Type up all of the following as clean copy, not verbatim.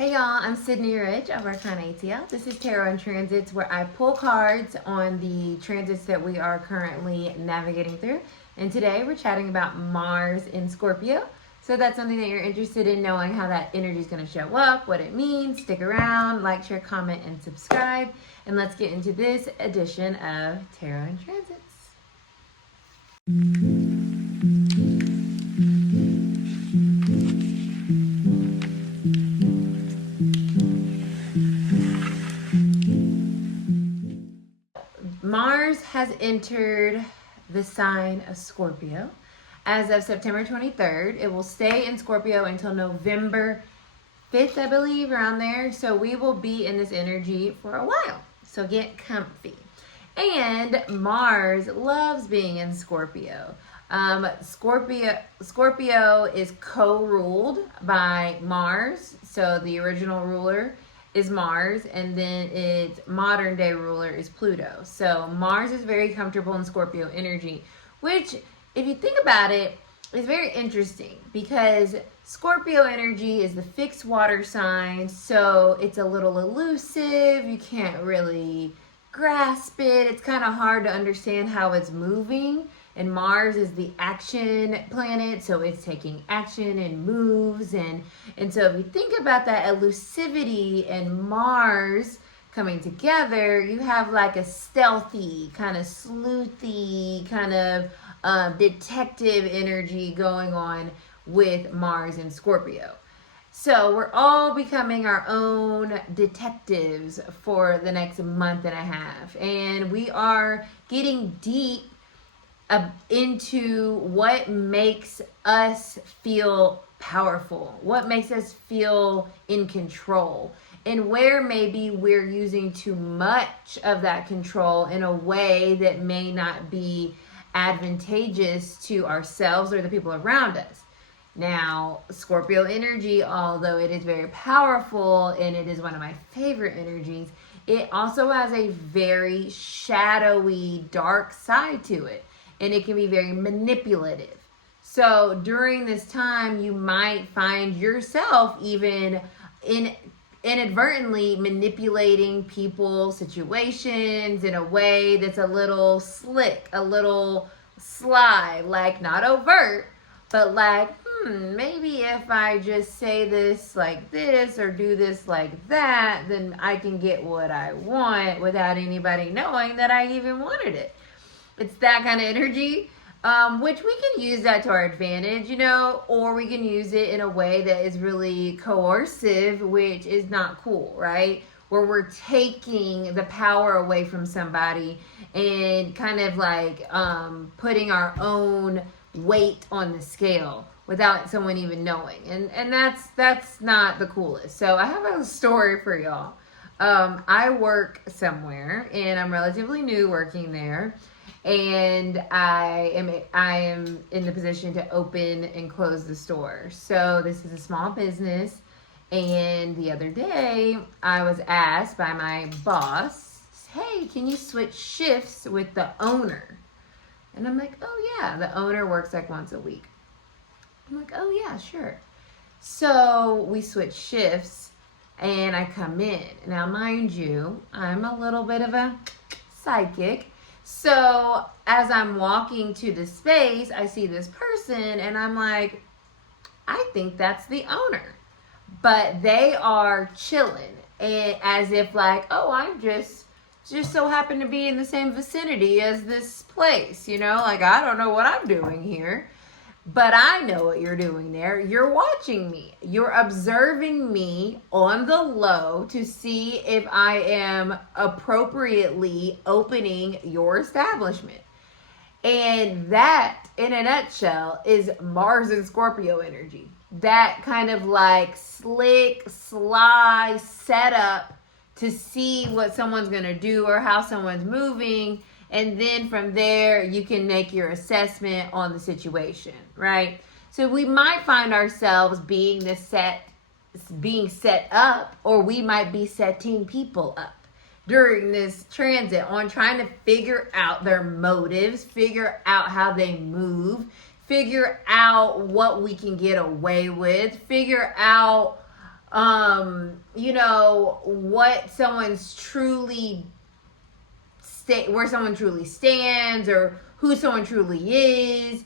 Hey y'all, I'm Cidnee Ridge of Arcana ATL. This is Tarot and Transits, where I pull cards on the transits that we are currently navigating through. And today we're chatting about Mars in Scorpio. So if that's something that you're interested in knowing how that energy is going to show up, what it means, stick around, like, share, comment, and subscribe. And let's get into this edition of Tarot and Transits. Mars has entered the sign of Scorpio as of September 23rd. It will stay in Scorpio until November 5th, I believe, around there. So we will be in this energy for a while. So get comfy. And Mars loves being in Scorpio. Scorpio is co-ruled by Mars. So the original ruler is Mars, and then its modern day ruler is Pluto. So Mars is very comfortable in Scorpio energy, which, if you think about it, is very interesting because Scorpio energy is the fixed water sign, so it's a little elusive. You can't really grasp it. It's kind of hard to understand how it's moving. And Mars is the action planet, so it's taking action and moves. And so if you think about that elusivity and Mars coming together, you have like a stealthy, kind of sleuthy, kind of detective energy going on with Mars and Scorpio. So we're all becoming our own detectives for the next month and a half. And we are getting deep into what makes us feel powerful, what makes us feel in control, and where maybe we're using too much of that control in a way that may not be advantageous to ourselves or the people around us. Now, Scorpio energy, although it is very powerful and it is one of my favorite energies, it also has a very shadowy, dark side to it. And it can be very manipulative. So during this time, you might find yourself even inadvertently manipulating people, situations in a way that's a little slick, a little sly, like not overt, but like, maybe if I just say this like this or do this like that, then I can get what I want without anybody knowing that I even wanted it. It's that kind of energy, which we can use that to our advantage, or we can use it in a way that is really coercive, which is not cool, right? Where we're taking the power away from somebody and kind of like putting our own weight on the scale without someone even knowing. And that's not the coolest. So I have a story for y'all. I work somewhere and I'm relatively new working there. And I am in the position to open and close the store. So this is a small business. And the other day, I was asked by my boss, hey, can you switch shifts with the owner? And I'm like, oh yeah, the owner works like once a week. I'm like, oh yeah, sure. So we switch shifts and I come in. Now, mind you, I'm a little bit of a psychic. So as I'm walking to the space, I see this person and I'm like, I think that's the owner. But they are chilling and as if like, oh, I'm just so happen to be in the same vicinity as this place, like I don't know what I'm doing here. But I know what you're doing there. You're watching me. You're observing me on the low to see if I am appropriately opening your establishment. And that, in a nutshell, is Mars and Scorpio energy. That kind of like slick, sly setup to see what someone's going to do or how someone's moving. And then from there, you can make your assessment on the situation, right? So we might find ourselves being set up, or we might be setting people up during this transit on trying to figure out their motives, figure out how they move, figure out what we can get away with, figure out you know, what someone's truly where someone truly stands or who someone truly is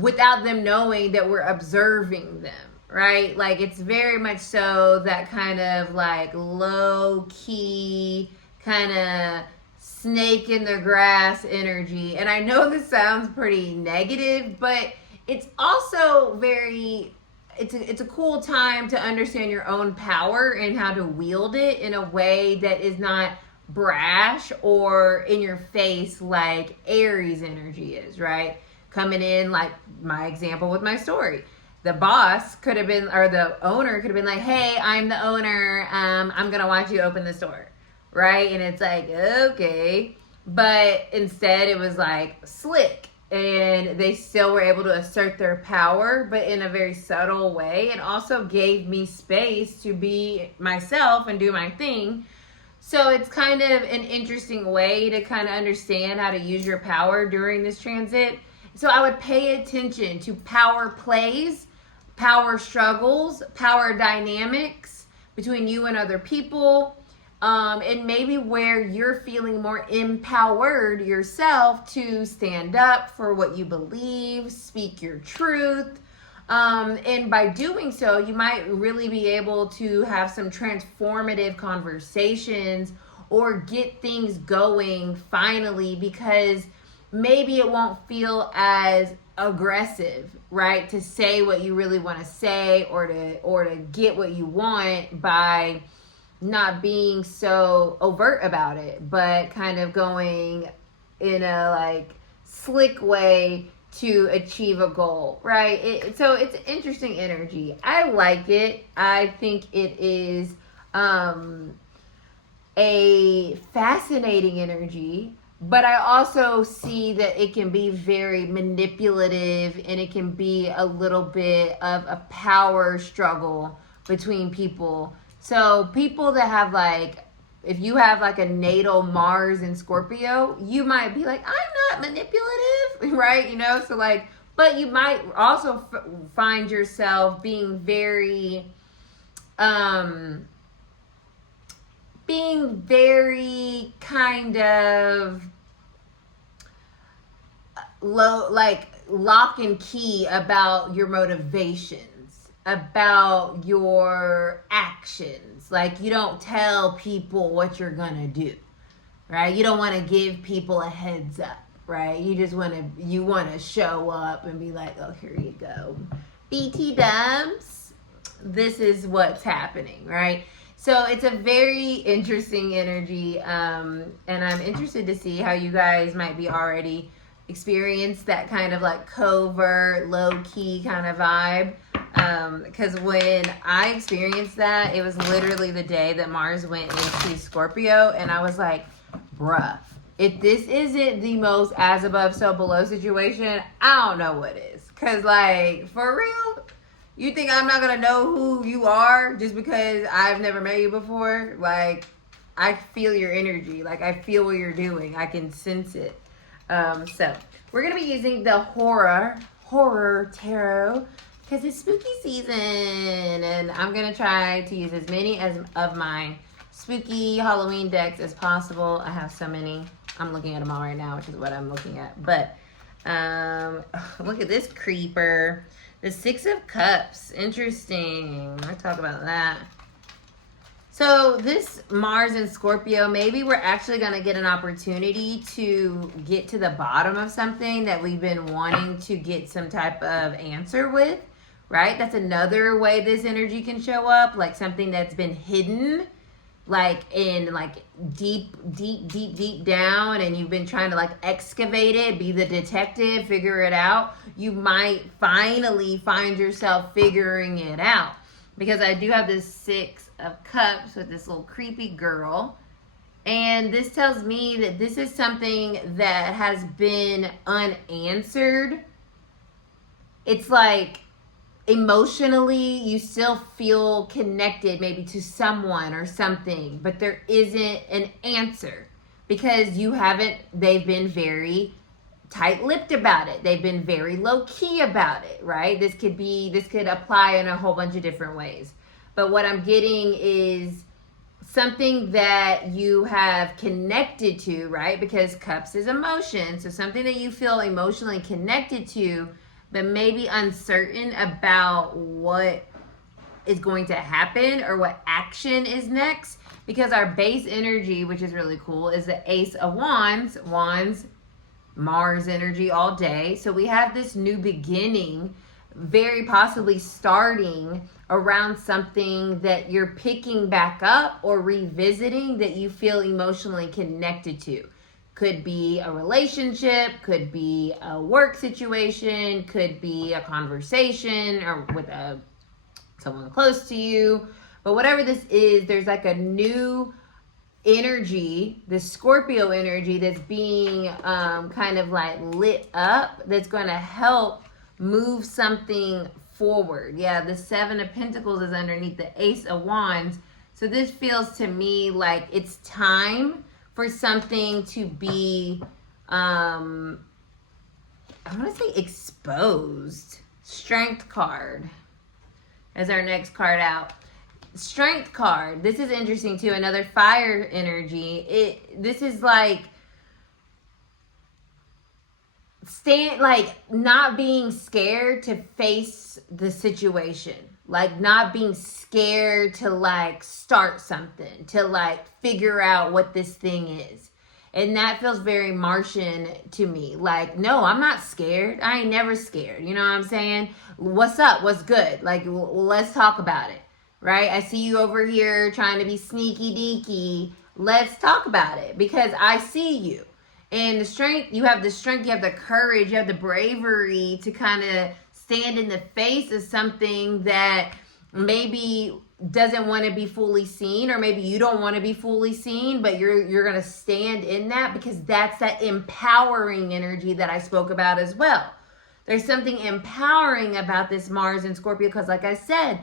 without them knowing that we're observing them, right? Like, it's very much so that kind of like low key, kind of snake in the grass energy. And I know this sounds pretty negative, but it's also very, it's a cool time to understand your own power and how to wield it in a way that is not brash or in your face like Aries energy is, right? Coming in, like my example with my story. The boss could have been, or the owner could have been like, hey, I'm the owner. I'm going to watch you open the store, right? And it's like, okay. But instead it was like slick, and they still were able to assert their power, but in a very subtle way. It also gave me space to be myself and do my thing. So it's kind of an interesting way to kind of understand how to use your power during this transit. So I would pay attention to power plays, power struggles, power dynamics between you and other people, and maybe where you're feeling more empowered yourself to stand up for what you believe, speak your truth. And by doing so, you might really be able to have some transformative conversations or get things going finally, because maybe it won't feel as aggressive, right? To say what you really want to say, or to get what you want by not being so overt about it, but kind of going in a like slick way to achieve a goal, right? So it's interesting energy. I like it. I think it is a fascinating energy, but I also see that it can be very manipulative, and it can be a little bit of a power struggle between people. So people that have like, if you have like a natal Mars in Scorpio, you might be like, I'm not manipulative, right? You know, so like, but you might also find yourself being very kind of low, like lock and key about your motivations, about your actions. Like, you don't tell people what you're gonna do, right? You don't want to give people a heads up, right? You just want to show up and be like, oh, here you go, BT dubs, this is what's happening, right? So it's a very interesting energy, and I'm interested to see how you guys might be already experienced that kind of like covert, low-key kind of vibe. Because when I experienced that, it was literally the day that Mars went into Scorpio, and I was like, bruh, if this isn't the most as above so below situation, I don't know what is. Because like, for real, you think I'm not gonna know who you are just because I've never met you before? Like, I feel your energy. Like, I feel what you're doing. I can sense it. So we're gonna be using the horror tarot because it's spooky season, and I'm gonna try to use as many of my spooky Halloween decks as possible. I have so many. I'm looking at them all right now, which is what I'm looking at. But look at this creeper. The Six of Cups. Interesting. Let's talk about that. So this Mars in Scorpio, maybe we're actually going to get an opportunity to get to the bottom of something that we've been wanting to get some type of answer with, right? That's another way this energy can show up, like something that's been hidden, like in like deep down, and you've been trying to like excavate it, be the detective, figure it out. You might finally find yourself figuring it out, because I do have this Six of Cups with this little creepy girl, and this tells me that this is something that has been unanswered. It's like emotionally you still feel connected maybe to someone or something, but there isn't an answer because they've been very tight-lipped about it. They've been very low-key about it, right? This could apply in a whole bunch of different ways. but what I'm getting is something that you have connected to, right? Because cups is emotion. So something that you feel emotionally connected to, but maybe uncertain about what is going to happen or what action is next. Because our base energy, which is really cool, is the Ace of Wands. Wands, Mars energy all day. So we have this new beginning, very possibly starting around something that you're picking back up or revisiting that you feel emotionally connected to. Could be a relationship, could be a work situation, could be a conversation or with someone close to you. But whatever this is, there's like a new energy, this Scorpio energy that's being kind of like lit up, that's going to help move something forward. Yeah, the Seven of Pentacles is underneath the Ace of Wands. So this feels to me like it's time for something to be, I want to say exposed. Strength card as our next card out. Strength card. This is interesting too. Another fire energy. This is like not being scared to face the situation, like not being scared to like start something, to like figure out what this thing is. And that feels very Martian to me. Like, no, I'm not scared. I ain't never scared. You know what I'm saying? What's up? What's good? Like, let's talk about it, right? I see you over here trying to be sneaky deaky. Let's talk about it because I see you. And the strength, you have the strength, you have the courage, you have the bravery to kind of stand in the face of something that maybe doesn't want to be fully seen, or maybe you don't want to be fully seen, but you're going to stand in that because that's that empowering energy that I spoke about as well. There's something empowering about this Mars in Scorpio because like I said,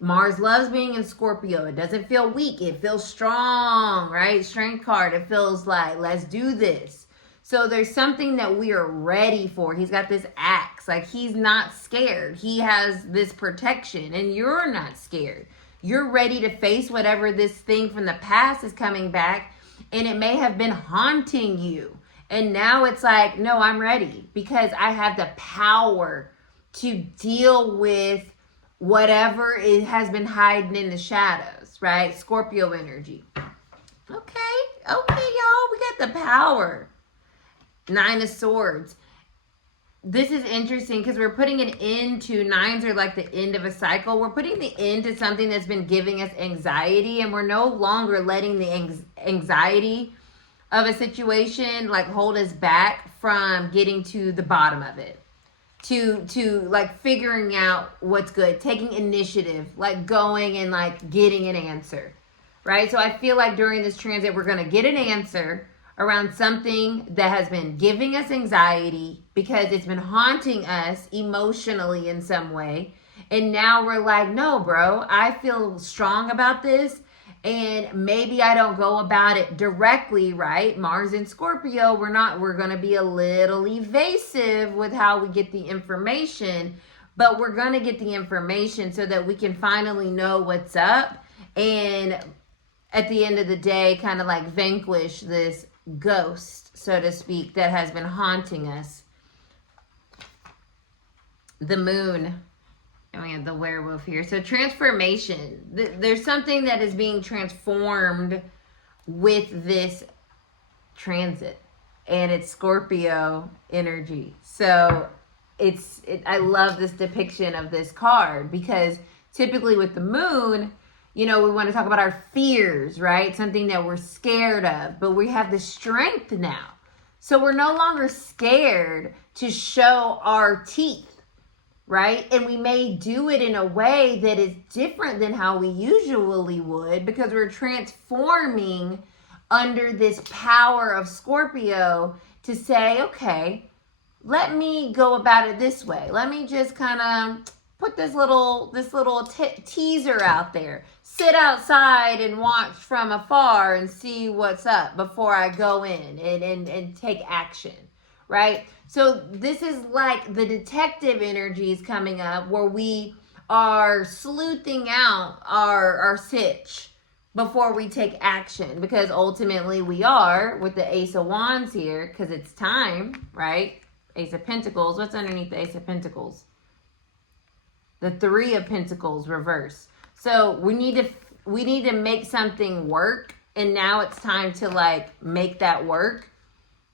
Mars loves being in Scorpio. It doesn't feel weak. It feels strong, right? Strength card. It feels like, let's do this. So there's something that we are ready for. He's got this axe. Like, he's not scared. He has this protection, and you're not scared. You're ready to face whatever this thing from the past is coming back, and it may have been haunting you. And now it's like, no, I'm ready because I have the power to deal with whatever it has been hiding in the shadows, right? Scorpio energy. Okay, y'all, we got the power. Nine of Swords. This is interesting because we're putting an end to, nines are like the end of a cycle. We're putting the end to something that's been giving us anxiety, and we're no longer letting the anxiety of a situation like hold us back from getting to the bottom of it. To like figuring out what's good, taking initiative, like going and like getting an answer, right? So I feel like during this transit, we're going to get an answer around something that has been giving us anxiety because it's been haunting us emotionally in some way. And now we're like, no, bro, I feel strong about this. And maybe I don't go about it directly, right? Mars in Scorpio, we're going to be a little evasive with how we get the information, but we're going to get the information so that we can finally know what's up. And at the end of the day, kind of like vanquish this ghost, so to speak, that has been haunting us. The moon. And we have the werewolf here. So transformation. There's something that is being transformed with this transit. And it's Scorpio energy. So I love this depiction of this card because typically with the moon, you know, we want to talk about our fears, right? Something that we're scared of. But we have the strength now. So we're no longer scared to show our teeth. Right? And we may do it in a way that is different than how we usually would because we're transforming under this power of Scorpio to say, okay, let me go about it this way. Let me just kind of put this little teaser out there. Sit outside and watch from afar and see what's up before I go in and take action. Right? So this is like the detective energy is coming up where we are sleuthing out our sitch before we take action, because ultimately we are with the Ace of Wands here, because it's time, right? Ace of Pentacles. What's underneath the Ace of Pentacles? The Three of Pentacles reverse. So we need to make something work, and now it's time to like make that work.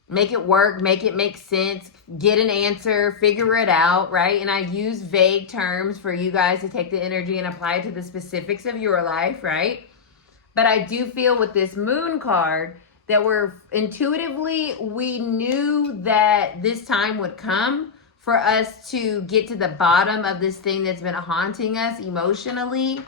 Make it work, make it make sense, get an answer, figure it out, right? And I use vague terms for you guys to take the energy and apply it to the specifics of your life, right? But I do feel with this Moon card that we knew that this time would come for us to get to the bottom of this thing that's been haunting us emotionally.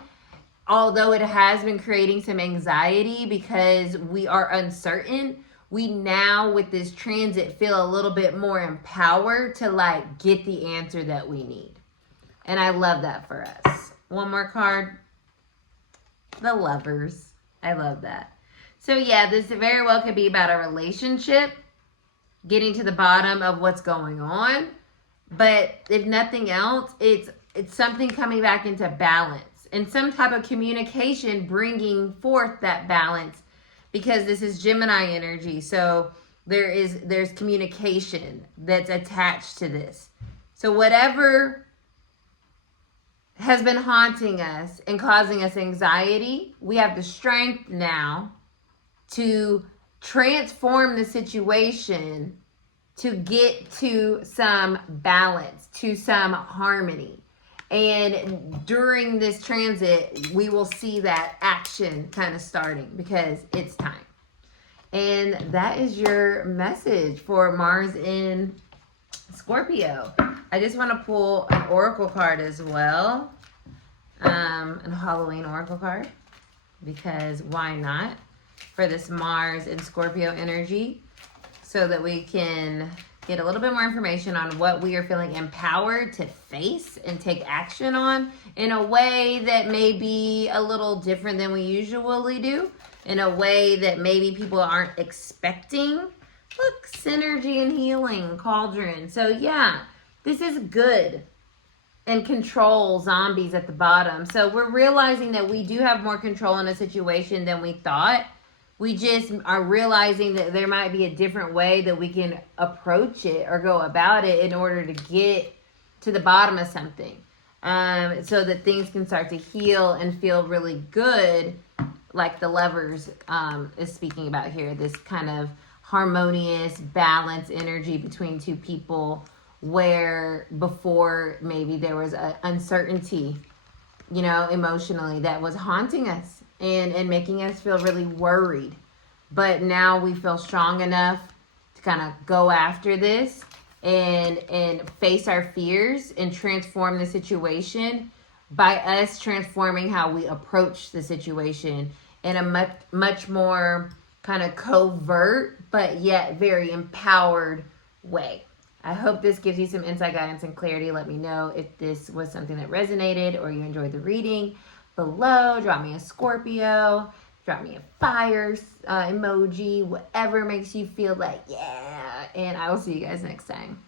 Although it has been creating some anxiety because we are uncertain, we now with this transit feel a little bit more empowered to like get the answer that we need. And I love that for us. One more card. The Lovers. I love that. So yeah, this very well could be about a relationship, getting to the bottom of what's going on. But if nothing else, it's something coming back into balance and some type of communication bringing forth that balance, because this is Gemini energy. So there's communication that's attached to this. So whatever has been haunting us and causing us anxiety, we have the strength now to transform the situation to get to some balance, to some harmony. And during this transit, we will see that action kind of starting because it's time. And that is your message for Mars in Scorpio. I just want to pull an oracle card as well. A Halloween oracle card. Because why not? For this Mars in Scorpio energy. So that we can get a little bit more information on what we are feeling empowered to face and take action on in a way that may be a little different than we usually do, in a way that maybe people aren't expecting. Look, synergy and healing, cauldron. So yeah, this is good. And control, zombies at the bottom. So we're realizing that we do have more control in a situation than we thought. We just are realizing that there might be a different way that we can approach it or go about it in order to get to the bottom of something. So that things can start to heal and feel really good, like the Lovers is speaking about here. This kind of harmonious, balanced energy between two people, where before maybe there was an uncertainty, emotionally that was haunting us and making us feel really worried. But now we feel strong enough to kind of go after this and face our fears and transform the situation by us transforming how we approach the situation in a much more kind of covert but yet very empowered way. I hope this gives you some insight, guidance, and clarity. Let me know if this was something that resonated or you enjoyed the reading below. Drop me a Scorpio. Drop me a fire emoji. Whatever makes you feel like, yeah. And I will see you guys next time.